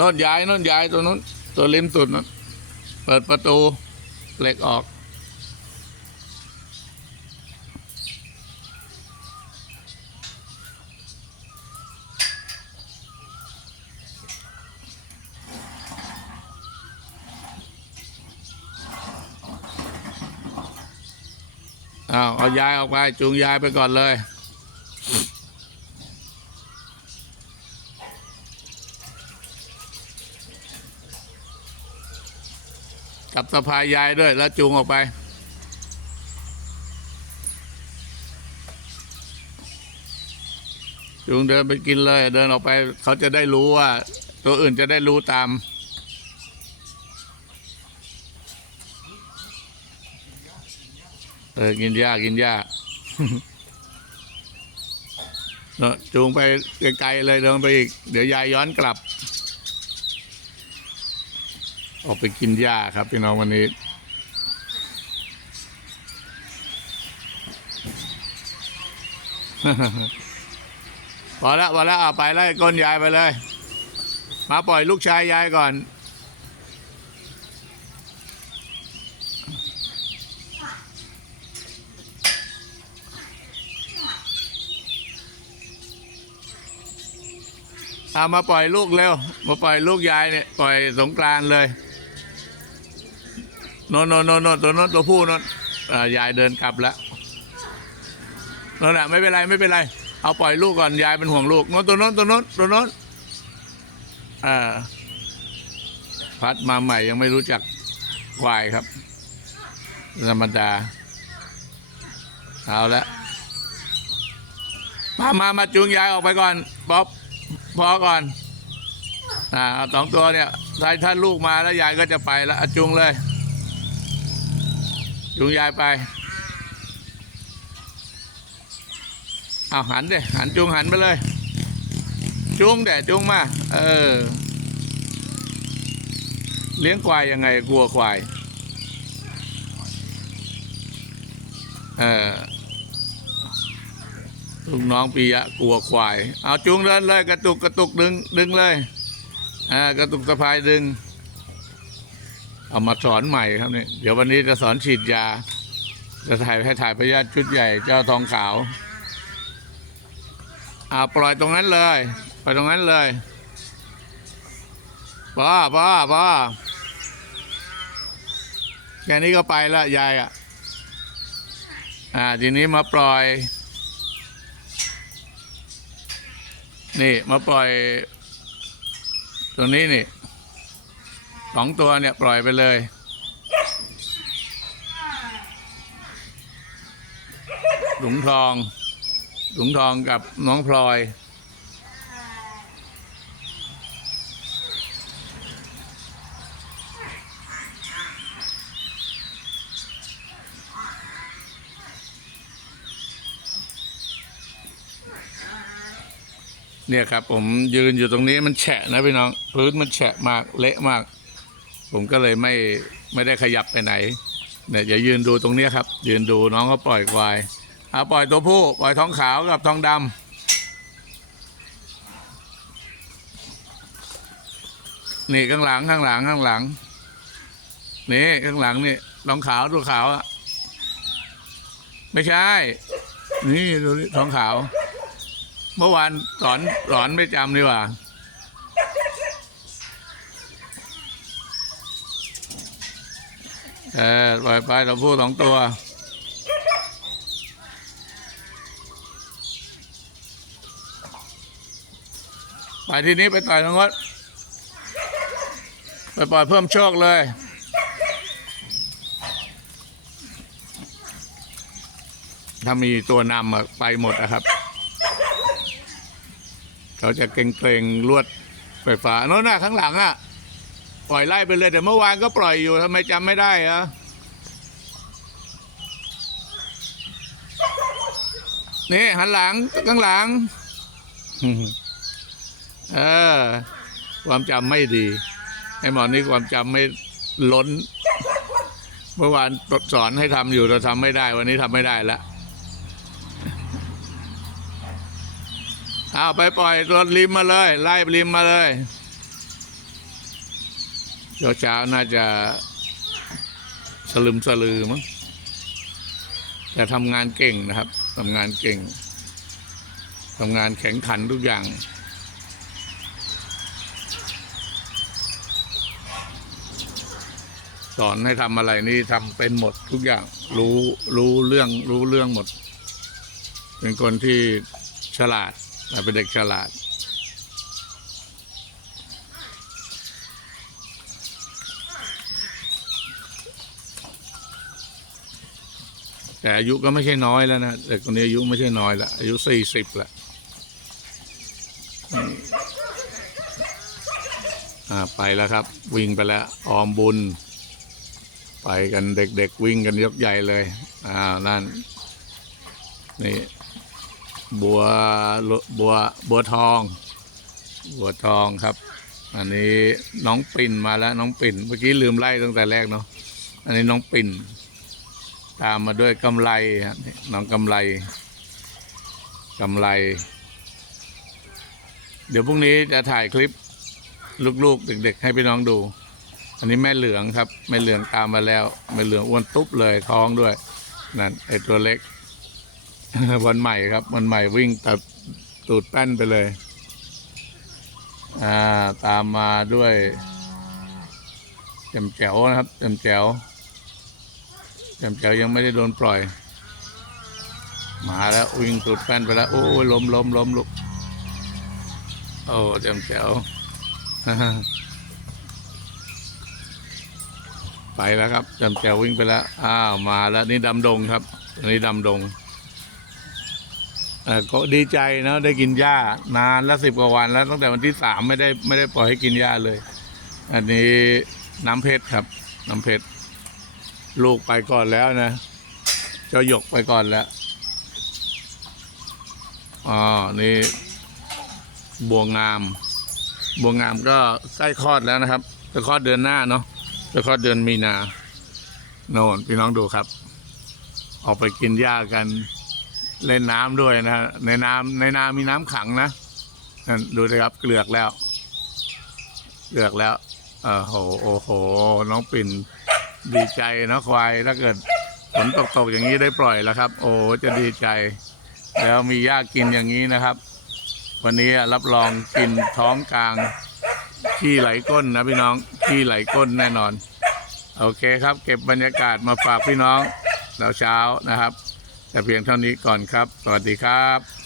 น่นย้ายน่นย้ายตัวนู้น ตัวริมสุดนั้นเปิดประตูเหล็กออก อ้าว เอาย้ายออกไป จูงย้ายไปก่อนเลย กับสะพายยายด้วยแล้วจูงออกไป จูงเดินไปกินเลย เดินออกไป เขาจะได้รู้ว่า ตัวอื่นจะได้รู้ตามเออกินหญ้ากินหญ้าเนอะจูงไปไกลๆเลยเดินไปอีก เดี๋ยวยายย้อนกลับ ออกไปกินหญ้าครับพี่น้องวันนี้ พอละพอละเอาไปไล่ก้นยายไปเลย มาปล่อยลูกชายยายก่อน เอามาปล่อยลูกเร็ว มาปล่อยลูกยายเนี่ย ปล่อยสงกรานเลย นนโนนโนนโนนตัวโนนตัวผู้โนนอ่ายายเดินกลับแล้วโน่นแหละไม่เป็นไรไม่เป็นไร เอาปล่อยลูกก่อนยายเป็นห่วงลูกโนนตัวโนนตัวโนนตัวโนนอ่าพัดมาใหม่ยังไม่รู้จักควายครับ ธรรมดา เอาละมามามาจูงยายออกไปก่อนป๊อปพอก่อนอ่าสองตัวเนี่ยถ้าถ้าลูกมาแล้วยายก็จะไปแล้วอะจุงเลย จุงยายไปเอาหันเดหันจุงหันไปเลย จุงเดจุงมา เออ เลี้ยงควายยังไงกลัวควาย เออลูกน้องปียะกลัวควาย เอาจูงเดินเลย กระตุกกระตุกดึงดึงเลย อ่ากระตุกสะพายดึง เอามาสอนใหม่ครับเนี่ยเดี๋ยววันนี้จะสอนฉีดยา จะถ่ายให้ถ่ายพยาธิชุดใหญ่เจ้าทองขาวเอาปล่อยตรงนั้นเลยปล่อยตรงนั้นเลยป้าป้าป้าแค่นี้ก็ไปละยายอะอ่าทีนี้มาปล่อย นี่มาปล่อย ตรงนี้นี่ สองตัวเนี่ย ปล่อยไปเลย หลุงทอง หลุงทองกับน้องพลอย เนี่ยครับ ผมยืนอยู่ตรงนี้มันแฉะนะพี่น้อง พื้นมันแฉะมากเละมาก ผมก็เลยไม่ไม่ได้ขยับไปไหนเนี่ยอย่ายืนดูตรงเนี้ยครับ ยืนดูน้องเขาปล่อยควายเอาปล่อยตัวผู้ปล่อยท้องขาวกับท้องดำนี่ข้างหลังข้างหลังข้างหลังนี่ข้างหลังนี่ท้องขาวตัวขาวอะไม่ใช่ นี่ดูนี่ทองขาว เมื่อวานสอนสอนไม่จำดีกว่า เออปล่อยไปเราพูดสองตัว ไปทีนี้ไปต่อยตรงนู้นไปปล่อยเพิ่มโชคเลยถ้ามีตัวนำไปหมดนะครับ เขาจะเกรงเกรงๆลวดไฟฟ้าโน่นน่ะข้างหลังอะ ปล่อยไล่ไปเลยแต่เมื่อวานก็ปล่อยอยู่ทำไมจำไม่ได้อะนี่หันหลังข้างหลัง เออ ความจำไม่ดีไอ้หมอนี่ความจำไม่ล้น เมื่อวานสอนให้ทำอยู่แต่ทำไม่ได้ วันนี้ทำไม่ได้แล้วเอาไปปล่อยตัวริมมาเลย ไล่ริมมาเลย เช้าเช้าๆน่าจะสลึมสลือมั้งแต่ทำงานเก่งนะครับทำงานเก่งทำงานแข็งขันทุกอย่าง สอนให้ทำอะไรนี่ทำเป็นหมดทุกอย่าง รู้รู้เรื่องรู้เรื่องหมด เป็นคนที่ฉลาดแต่เป็นเด็กฉลาด แต่อายุก็ไม่ใช่น้อยแล้วนะเด็กคนนี้อายุไม่ใช่น้อยละอายุสี่สิบละอ่าไปแล้วครับ วิ่งไปแล้วออมบุญ ไปกันเด็กๆวิ่งกันยกใหญ่เลย อ่านั่น นี่บัวบัวบัวทอง บัวทองครับ อันนี้น้องปิ่นมาแล้วน้องปิ่น เมื่อกี้ลืมไล่ตั้งแต่แรกเนาะอันนี้น้องปิ่น ตามมาด้วยกำไรน้องกำไรกำไร เดี๋ยวพรุ่งนี้จะถ่ายคลิปลูกๆ เด็ก ๆ ให้พี่น้องดู อันนี้แม่เหลืองครับ แม่เหลืองตามมาแล้ว แม่เหลืองอ้วนตุ๊บเลยท้องด้วย นั่นไอตัวเล็ก วันใหม่ครับ วันใหม่วิ่งตัดตูดแป้นไปเลย อ่า ตามมาด้วยแจมแจ๋วนะครับแจมแจ๋ว จมแจ๋วยังไม่ได้โดนปล่อย มาแล้ววิ่งตูดแป้นไปแล้ว โอ้ยล้มล้มล้มลูกโอ้แจมแจ๋วไปแล้วครับจำแจววิ่งไปแล้ว อ้าวมาแล้วนี่ดำดงครับนนี้ดำดงก็ดีใจนะได้กินหญ้านานแล้วสิบกว่าวันแล้วตั้งแต่วันที่สามไม่ได้ไม่ได้ปล่อยให้กินหญ้าเลย อันนี้น้ำเพชรครับ น้ำเพชร ลูกไปก่อนแล้วนะ เจ้าหยกไปก่อนแล้วอ๋อนี่บัวงาม บัวงามก็ใกล้คลอดแล้วนะครับ จะคลอดเดือนหน้าเนาะแล้วก็เดือนมีนาโน่นพี่น้องดูครับ ออกไปกินหญ้ากัน เล่นน้ำด้วยนะในน้ำในนามีน้ำขังนะนั่นดูเลยครับ เกลือกแล้ว เกลือกแล้วเออโหโอ้โห น้องปิ่น ดีใจนะควายถ้าเกิดฝนตกตกๆอย่างนี้ได้ปล่อยแล้วครับ โอ้จะดีใจ แล้วมีหญ้ากินอย่างนี้นะครับ วันนี้รับรองกินท้องกลางขี้ไหลก้นนะพี่น้องขี้ไหลก้นแน่นอน โอเคครับ เก็บบรรยากาศมาฝากพี่น้องเราเช้านะครับ แต่เพียงเท่านี้ก่อนครับ สวัสดีครับ